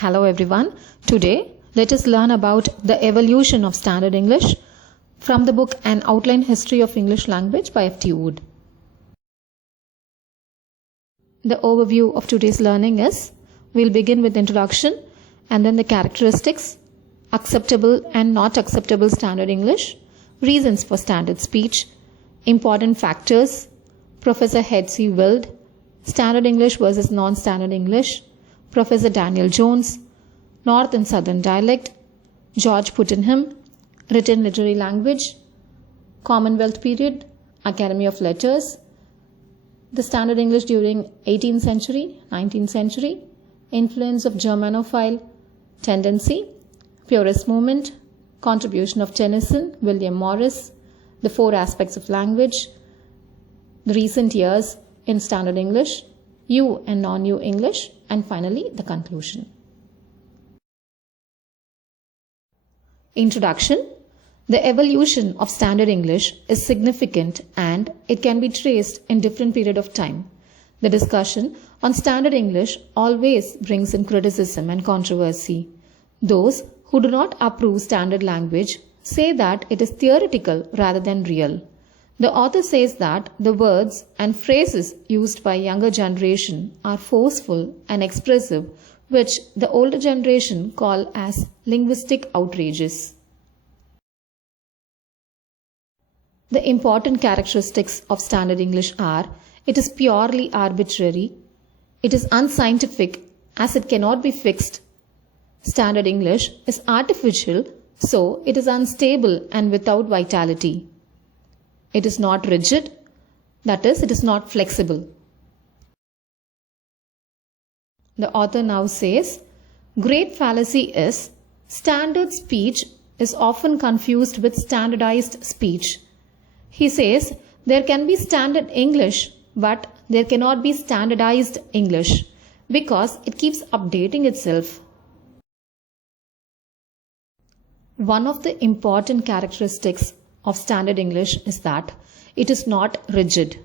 Hello everyone. Today, let us learn about the evolution of Standard English from the book An Outline History of English Language by F.T. Wood. The overview of today's learning is, we'll begin with introduction and then the characteristics, acceptable and not acceptable Standard English, reasons for standard speech, important factors, Professor H.C. Wyld, Standard English versus Non-Standard English, Professor Daniel Jones, North and Southern Dialect, George Puttenham, Written Literary Language, Commonwealth Period, Academy of Letters, the Standard English during 18th Century, 19th Century, influence of Germano-Phile, tendency, Purist Movement, contribution of Tennyson, William Morris, the four aspects of language, the recent years in Standard English, U and non-U English, and finally the conclusion. Introduction. The evolution of Standard English is significant and it can be traced in different period of time. The discussion on Standard English always brings in criticism and controversy. Those who do not approve standard language say that it is theoretical rather than real. The author says that the words and phrases used by younger generation are forceful and expressive, which the older generation call as linguistic outrages. The important characteristics of Standard English are, it is purely arbitrary, it is unscientific as it cannot be fixed. Standard English is artificial, so it is unstable and without vitality. It is not rigid, that is, it is not flexible. The author now says, great fallacy is, standard speech is often confused with standardized speech. He says, there can be standard English, but there cannot be standardized English because it keeps updating itself. One of the important characteristics of Standard English is that it is not rigid.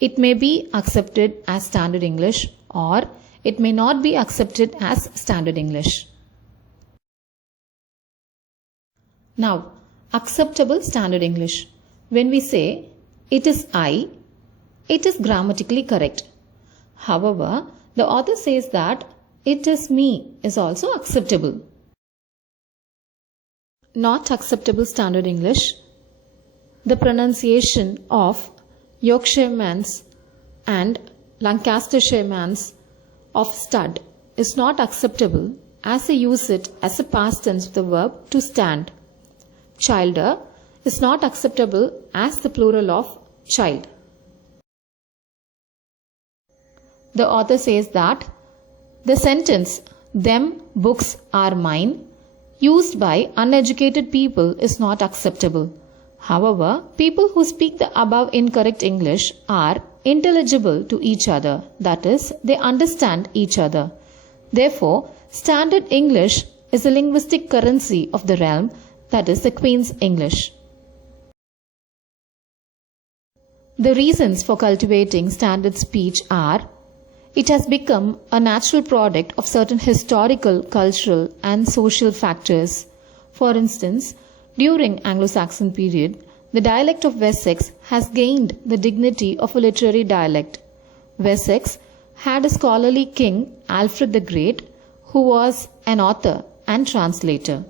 It may be accepted as Standard English or it may not be accepted as Standard English. Now, acceptable Standard English. When we say, it is I, it is grammatically correct. However, the author says that it is me is also acceptable. Not acceptable Standard English. The pronunciation of Yorkshireman's and Lancashire of stud is not acceptable as they use it as a past tense of the verb to stand. Childer is not acceptable as the plural of child. The author says that the sentence, them books are mine, used by uneducated people is not acceptable. However, people who speak the above incorrect English are intelligible to each other, that is, they understand each other. Therefore, Standard English is the linguistic currency of the realm, that is the Queen's English. The reasons for cultivating standard speech are, it has become a natural product of certain historical, cultural and social factors. For instance, during Anglo-Saxon period, the dialect of Wessex has gained the dignity of a literary dialect. Wessex had a scholarly king, Alfred the Great, who was an author and translator.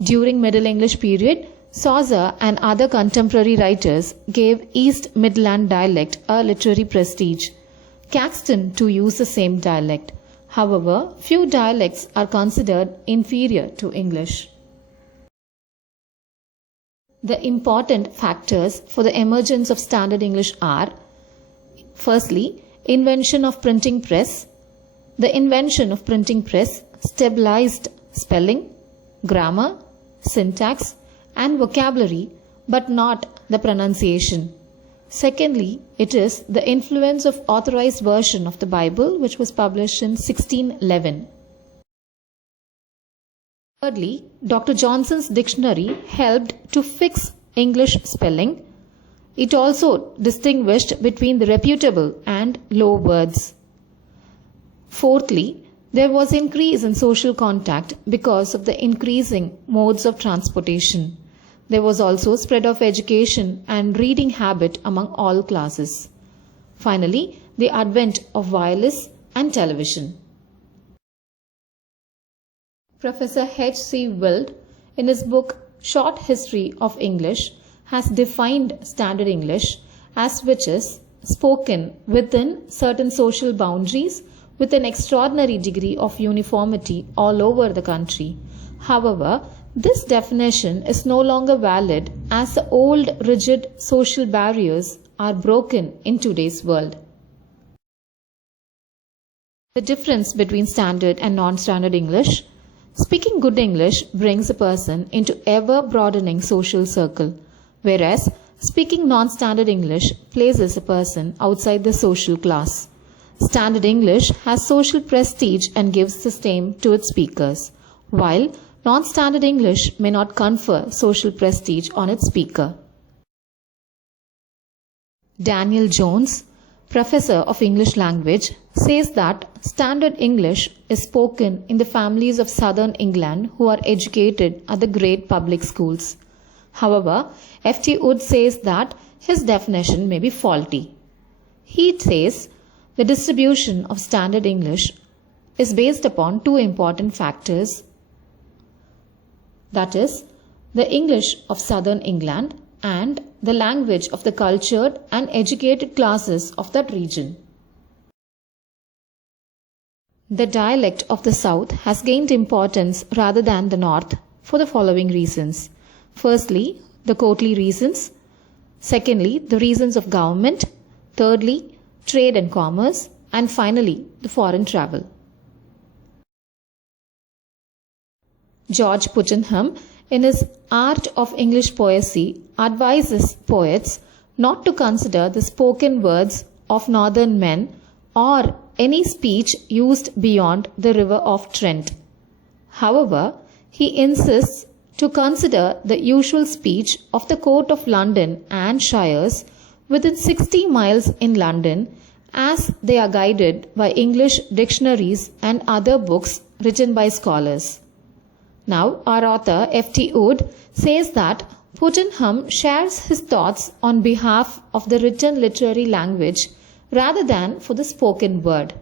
During Middle English period, Chaucer and other contemporary writers gave East Midland dialect a literary prestige. Caxton too used the same dialect. However, few dialects are considered inferior to English. The important factors for the emergence of Standard English are, firstly, invention of printing press. The invention of printing press stabilized spelling, grammar, syntax, and vocabulary, but not the pronunciation. Secondly, it is the influence of authorized version of the Bible, which was published in 1611. Thirdly, Dr. Johnson's dictionary helped to fix English spelling. It also distinguished between the reputable and low words. Fourthly, there was increase in social contact because of the increasing modes of transportation. There was also spread of education and reading habit among all classes. Finally, the advent of wireless and television. Professor H.C. Wyld, in his book Short History of English, has defined Standard English as which is spoken within certain social boundaries with an extraordinary degree of uniformity all over the country. However, this definition is no longer valid as the old rigid social barriers are broken in today's world. The difference between standard and non-standard English. Speaking good English brings a person into ever-broadening social circle, whereas speaking non-standard English places a person outside the social class. Standard English has social prestige and gives the same to its speakers, while non-standard English may not confer social prestige on its speaker. Daniel Jones, professor of English language, says that standard English is spoken in the families of southern England who are educated at the great public schools. However, F.T. Wood says that his definition may be faulty. He says the distribution of standard English is based upon two important factors, that is, the English of southern England and the language of the cultured and educated classes of that region. The dialect of the south has gained importance rather than the north for the following reasons. Firstly, the courtly reasons. Secondly, the reasons of government. Thirdly, trade and commerce. And finally, the foreign travel. George Puttenham, in his Art of English Poesy, advises poets not to consider the spoken words of northern men or any speech used beyond the river of Trent. However, he insists to consider the usual speech of the court of London and shires within 60 miles in London, as they are guided by English dictionaries and other books written by scholars. Now, our author F.T. Wood says that Puttenham shares his thoughts on behalf of the written literary language rather than for the spoken word.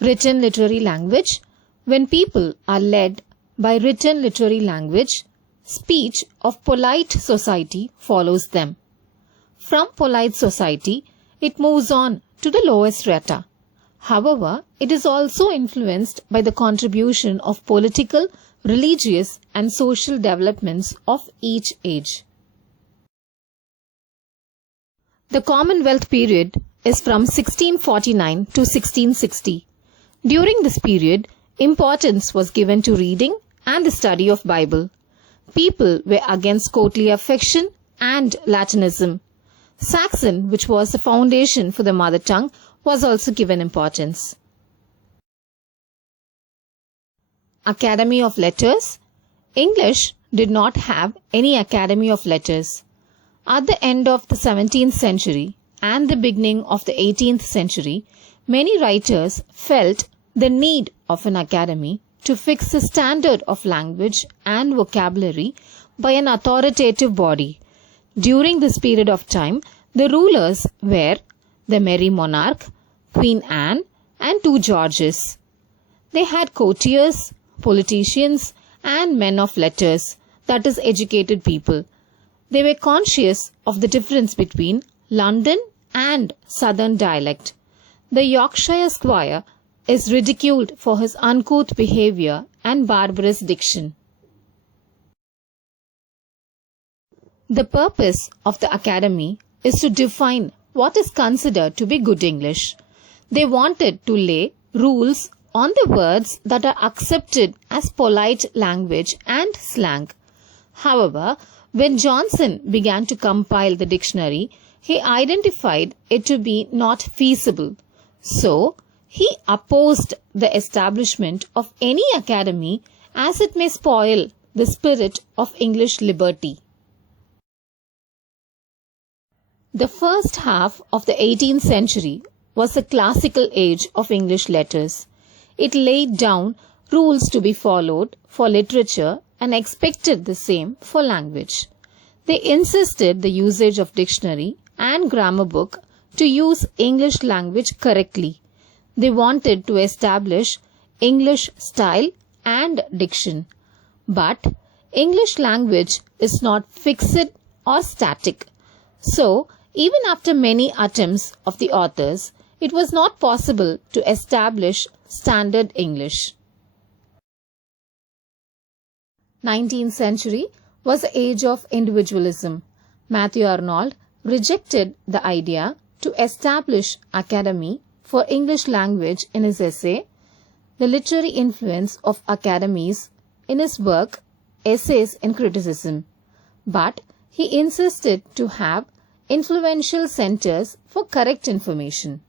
Written literary language. When people are led by written literary language, speech of polite society follows them. From polite society, it moves on to the lowest strata. However, it is also influenced by the contribution of political, religious, and social developments of each age. The Commonwealth Period is from 1649 to 1660. During this period, importance was given to reading and the study of Bible. People were against courtly affection and Latinism. Saxon, which was the foundation for the mother tongue, was also given importance. Academy of Letters. English did not have any Academy of Letters. At the end of the 17th century and the beginning of the 18th century, many writers felt the need of an academy to fix the standard of language and vocabulary by an authoritative body. During this period of time, the rulers were the Merry Monarch, Queen Anne, and two Georges. They had courtiers, politicians, and men of letters, that is, educated people. They were conscious of the difference between London and Southern dialect. The Yorkshire squire is ridiculed for his uncouth behavior and barbarous diction. The purpose of the academy is to define what is considered to be good English. They wanted to lay rules on the words that are accepted as polite language and slang. However, when Johnson began to compile the dictionary, he identified it to be not feasible. So, he opposed the establishment of any academy as it may spoil the spirit of English liberty. The first half of the 18th century was the classical age of English letters. It laid down rules to be followed for literature and expected the same for language. They insisted the usage of dictionary and grammar book to use English language correctly. They wanted to establish English style and diction. But English language is not fixed or static. So, even after many attempts of the authors, it was not possible to establish standard English. 19th century was the age of individualism. Matthew Arnold rejected the idea to establish academy for English language in his essay, The Literary Influence of Academies, in his work, Essays in Criticism. But he insisted to have influential centers for correct information.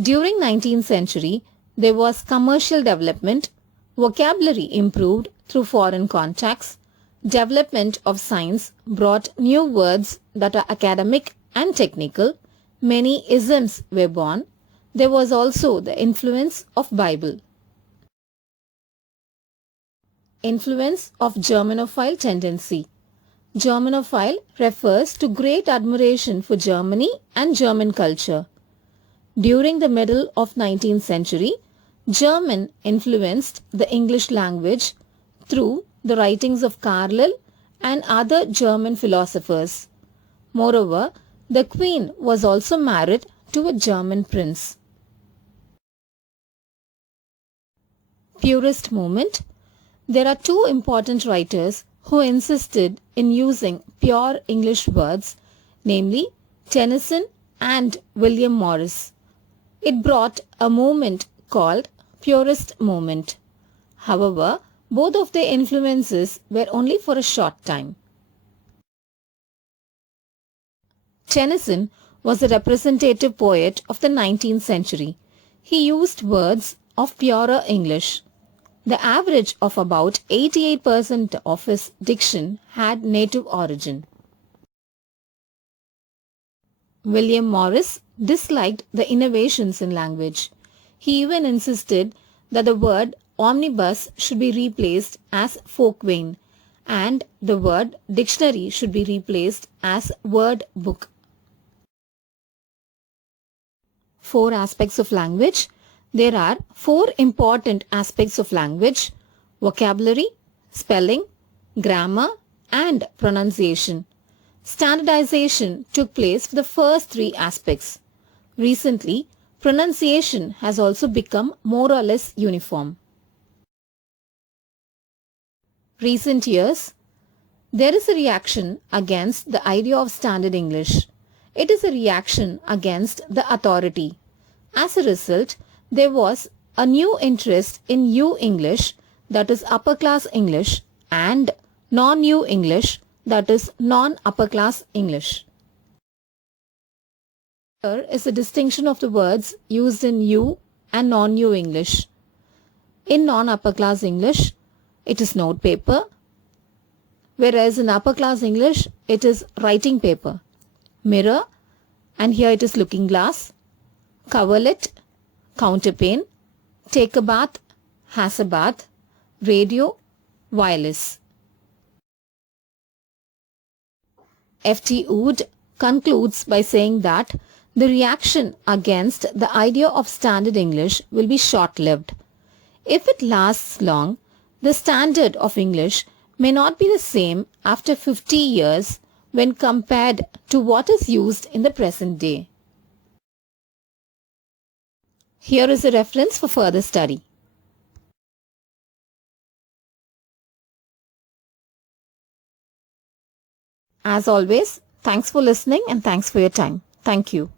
During 19th century, there was commercial development, vocabulary improved through foreign contacts, development of science brought new words that are academic and technical, many isms were born. There was also the influence of Bible. Influence of Germano-Phile tendency. Germano-Phile refers to great admiration for Germany and German culture. During the middle of 19th century, German influenced the English language through the writings of Carlyle and other German philosophers. Moreover, the Queen was also married to a German prince. Purist Movement. There are two important writers who insisted in using pure English words, namely Tennyson and William Morris. It brought a movement called Purist Movement. However, both of their influences were only for a short time. Tennyson was a representative poet of the 19th century. He used words of purer English. The average of about 88% of his diction had native origin. William Morris disliked the innovations in language. He even insisted that the word omnibus should be replaced as folkwain and the word dictionary should be replaced as word book. 4 aspects of language. There are 4 important aspects of language: vocabulary, spelling, grammar, and pronunciation. Standardization took place for the first 3 aspects. Recently, pronunciation has also become more or less uniform. Recent years, there is a reaction against the idea of standard English. It is a reaction against the authority. As a result, there was a new interest in New English, that is upper class English, and non-New English, that is non-upper class English. Here is a distinction of the words used in New and non-New English. In non-upper class English, it is notepaper, whereas in upper class English, it is writing paper. Mirror, and here it is looking glass. Coverlet, counterpane, take a bath, has a bath, radio, wireless. F.T. Wood concludes by saying that the reaction against the idea of standard English will be short-lived. If it lasts long, the standard of English may not be the same after 50 years when compared to what is used in the present day. Here is a reference for further study. As always, thanks for listening and thanks for your time. Thank you.